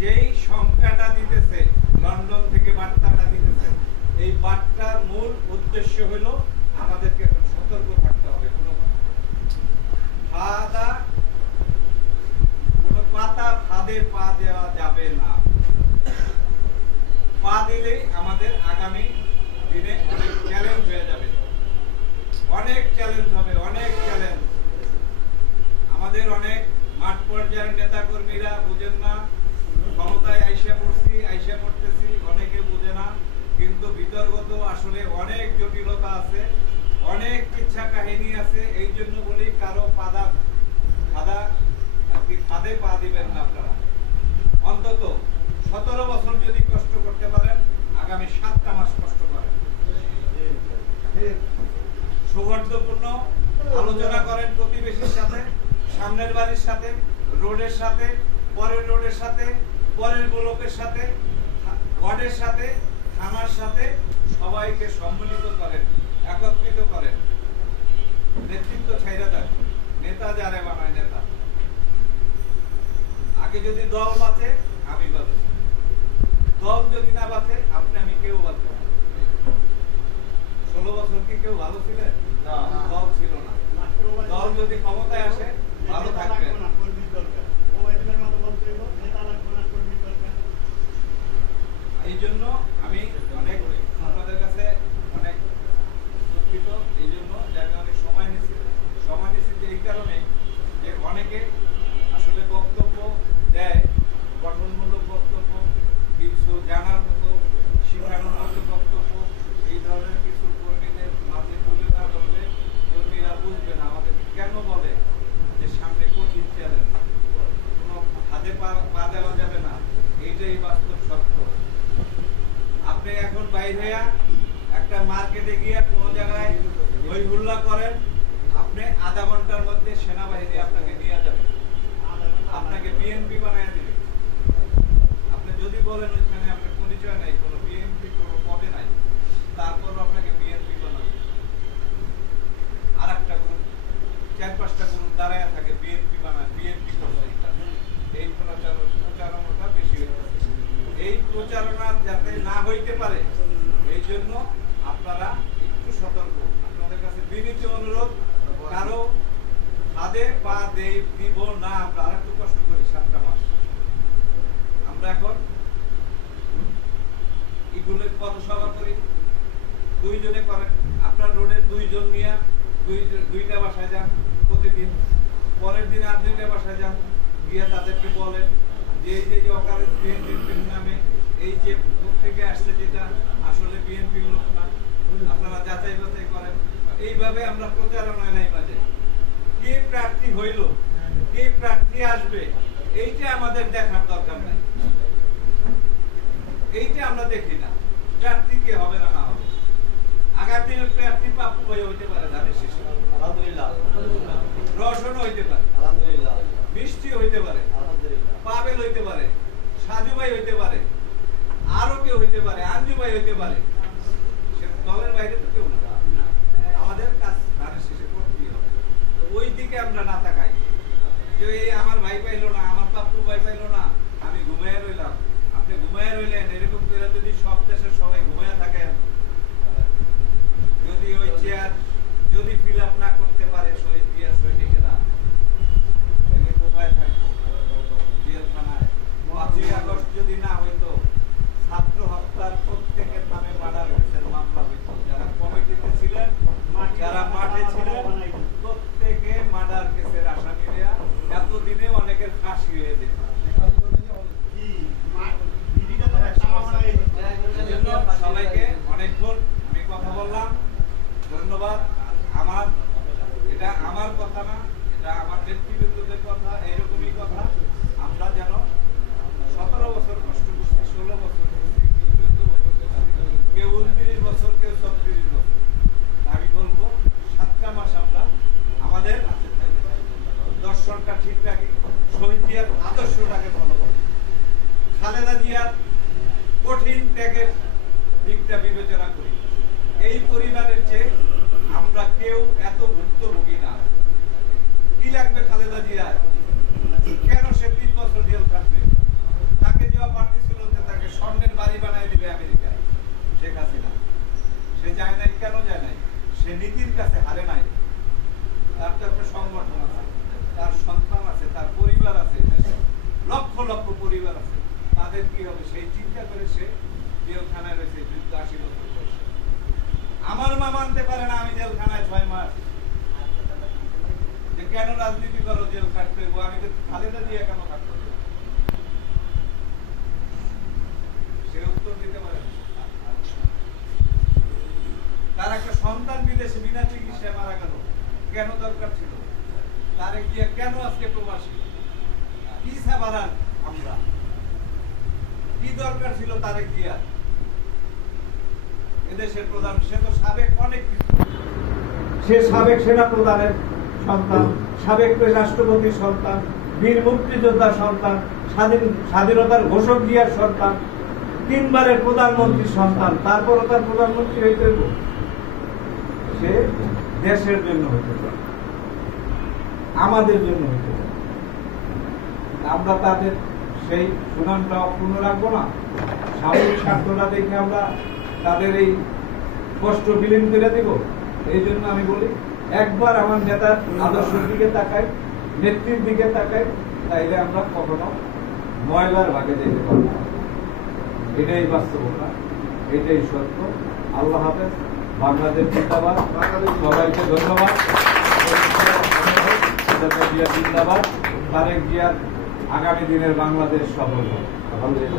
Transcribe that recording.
যেই সংখ্যাটা দিতেছে, লন্ডন থেকে বার্তাটা দিতেছে, এই বার্তার মূল উদ্দেশ্য হলো আমাদেরকে এখন সতর্ক থাকতে হবে। কোনো পাতা ফাঁদে পা দেওয়া যাবে না। পা দিলেই আমাদের আগামী দিনে অনেক চ্যালেঞ্জ হয়ে যাবে, অনেক চ্যালেঞ্জ হবে, অনেক চ্যালেঞ্জ। আমাদের অনেক মাঠ পর্যায়ের নেতা কর্মীরা বুঝেন না, ক্ষমতায় আইসা পড়তেছি, অনেকে বুঝে না, কিন্তু বিতর্কত আসলে অনেক জটিলতা আছে, অনেক কিচ্ছা কাহিনী আছে। এই জন্য বলি কারো ফাঁদে পা দিবেন না আপনারা। অন্তত 17 বছর যদি কষ্ট করতে পারেন, আগামী 7টা মাস কষ্ট করেন। সৌহার্দ্যপূর্ণ আলোচনা করেন প্রতিবেশীর সাথে, সামনের বাড়ির সাথে, রোডের সাথে, পরের রোডের সাথে, পরের ব্লকের সাথে, ওয়ার্ডের সাথে, থানার সাথে, সবাইকে সম্মিলিত করেন, একত্রিত করেন। নেতৃত্ব ছাইরা দেন, নেতা যারে বানায় নেতা। আগে যদি দল বাঁচে, আমি বাঁচব। দল যদি না বাঁচে, আপনি আমি কেউ বাঁচব না। 16 বছর কি কেউ ভালো ছিলেন? দল ছিল না। দল যদি ক্ষমতায় আসে, ভালো থাকবে। এই জন্য আমি অনেক আপনাদের কাছে অনেক দুঃখিত, এই জন্য যাকে অনেক সময় নিচ্ছি এই কারণে যে অনেকে আসলে বক্তব্য দেয়, গঠনমূলক বক্তব্য, কিছু জানার মতো, শিখানোর মতো বক্তব্য, এই ধরনের কিছু কর্মীদের মাঝে তুলে না ধরলে কর্মীরা বুঝবে না আমাদের কেন বলে যে সামনে কঠিন চ্যালেঞ্জ, কোনো হাতে পা দেওয়া যাবে না, এইটাই বাস্তব সত্য। আপনি এখন বাইরে একটা মার্কেটে গিয়ে কোনো জায়গায় হই হুল্লা করেন, আপনি আধা ঘন্টার মধ্যে সেনাবাহিনী আপনাকে নিয়ে যাবে, আপনাকে বিএনপি বানায় দিবে। আপনি যদি বলেন ওইখানে আপনার পরিচয় নাই, কোনো বিএনপি কোনো পদে নাই, তারপর আপনাকে বিএনপি বানাবে। আর একটা গ্রুপ, 4-5টা গ্রুপ দাঁড়ায় থাকে, বিএনপি বানায়, বিএনপি করবে। এই প্রচারণাটা বেশি হইতেছে। এই প্রচারণা যাতে না হইতে পারে, এই জন্য আপনারা একটু সতর্ক। আপনাদের কাছে বিনীত অনুরোধ, কারো ফাঁদে পা দিব না। আমরা আর একটু কষ্ট করি 7টা মাস। আমরা এখন এগুলোর পথসভা করি, 2 জনে করেন। আপনার রোডের 2 জন নিয়ে 2টা বাসায় যান প্রতিদিন, পরের দিন আর 2টা বাসায় যান, গিয়ে তাদেরকে বলেন যে এই যে অকারেন্স বিএনপির নামে এই যে থেকে আসছে, যেটা আসলে বিএনপির লোক না, আপনারা যাচাই বাছাই করেন। এইভাবে আমরা প্রচারণায় নাই মাঝে কে প্রার্থী হইল, কে প্রার্থী আসবে, এইটা আমাদের দেখার দরকার নাই। এইটা আমরা দেখি না, প্রার্থী কে হবে না না হবে। আগামী দিনের প্রার্থী পাপ্পু ভাই হইতে পারে, ধানের শেষে আলহামদুলিল্লাহ, রওশন হইতে পারে আলহামদুলিল্লাহ, মিষ্টি হইতে পারে আলহামদুলিল্লাহ, পাবেল হইতে পারে, সাজু ভাই হইতে পারে, আরো কেউ হইতে পারে, আঞ্জু ভাই হইতে পারে। সে দলের বাইরে তো কেউ না। আমাদের কাজ ধানের শেষে করতেই হবে। ওই দিকে আমরা না তাকাই যে এই আমার ভাই পাইলো না, আমার পাপ্পু ভাই পাইলো না, আমি ঘুমাইয়া রইলাম। আপনি ঘুমাইয়া রইলেন, এরকম করে যদি সব দেশের সবাই ঘুমাইয়া থাকেন, যদি ওই চেয়ার যদি ফিল আপ না করতে পারে শহীদ জিয়া সৈনিকেরা, কোথায় থাকবো? জেলখানায়। 5ই আগস্ট যদি না হইতো, ছাত্র হত্যার প্রত্যেকের নামে মার্ডার কেসের মামলা হইত। যারা কমিটিতে ছিলেন, যারা মাঠে ছিলেন, প্রত্যেকে মার্ডার কেসের আসামিরা, এতদিনে অনেকের ফাঁসি হয়ে যেত। সবাইকে অনেকক্ষণ আমি কথা বললাম, ধন্যবাদ। এটা আমার কথা না, এটা আমার ব্যক্তিগতদের কথা, এইরকমই কথা। আমরা যেন 17 বছর কষ্ট করছি, 16 বছর করছি, 14 বছর করছি, কেউ 29 বছর, কেউ 36 বছর। আমি বলবো 7টা মাস আমরা আমাদের দর্শনটা ঠিক রাখি, শহীদ জিয়ার আদর্শটাকে ফলো করি, খালেদা জিয়ার কঠিন ত্যাগের দিকটা বিবেচনা করি। এই পরিবারের চেয়ে আমরা কেউ এত ভুক্তভোগী না। কি লাগবে খালেদা জিয়ার? কেন সে 3 বছর জেল থাকবে? তাকে লক্ষ পরিবার আছে, তাদের কি হবে সেই চিন্তা করে সে জেলখানায় রয়েছে 80 বছর বয়সে। আমার মা মানতে পারে না আমি জেলখানায় 6 মাস, যে কেন রাজনীতি করো, জেল কাটতে হইব, আমি তো খালেদা দিয়ে কেন কাটতে হইব? সে উত্তর দিতে পারে না। তার একটা সন্তান বিদেশে বিনা চিকিৎসায় মারা গেল, কেন দরকার ছিল? তারেক জিয়া কেন আজকে প্রবাসী? কি সাবারান আমরা, কি দরকার ছিল তারেক জিয়া? এদেশের প্রধান, সে তো সাবেক অনেক কিছু, সে সাবেক সেনা প্রধানের সন্তান, সাবেক রাষ্ট্রপতির সন্তান, বীর মুক্তিযোদ্ধার সন্তান, স্বাধীনতার ঘোষক জিয়ার সন্তান, 3 বারের প্রধানমন্ত্রীর সন্তান, তারপরও তার প্রধানমন্ত্রী হইতে হইব। সে দেশের জন্য হইতে পারে, আমাদের জন্য হইতে পারে। আমরা তাদের সেই সুনামটা অক্ষুণ্ণ রাখবো না। সাময়িক স্বার্থটা দেখে আমরা তাদের এই কষ্ট বিলীন করে দেব। এই জন্য আমি বলি, একবার আমার নেতার আদর্শের দিকে তাকাই, নেত্রীর দিকে তাকাই, তাইলে আমরা কখনো ময়লার ভাগে যেতে পারবো না। এটাই বাস্তবতা, এটাই সত্য। আল্লাহ হাফেজ। বাংলাদেশ জিন্দাবাদ। সবাইকে ধন্যবাদ। জিন্দাবাদ। তারেক জিয়ার আগামী দিনের বাংলাদেশ সফল হবে। আলহামদুলিল্লাহ।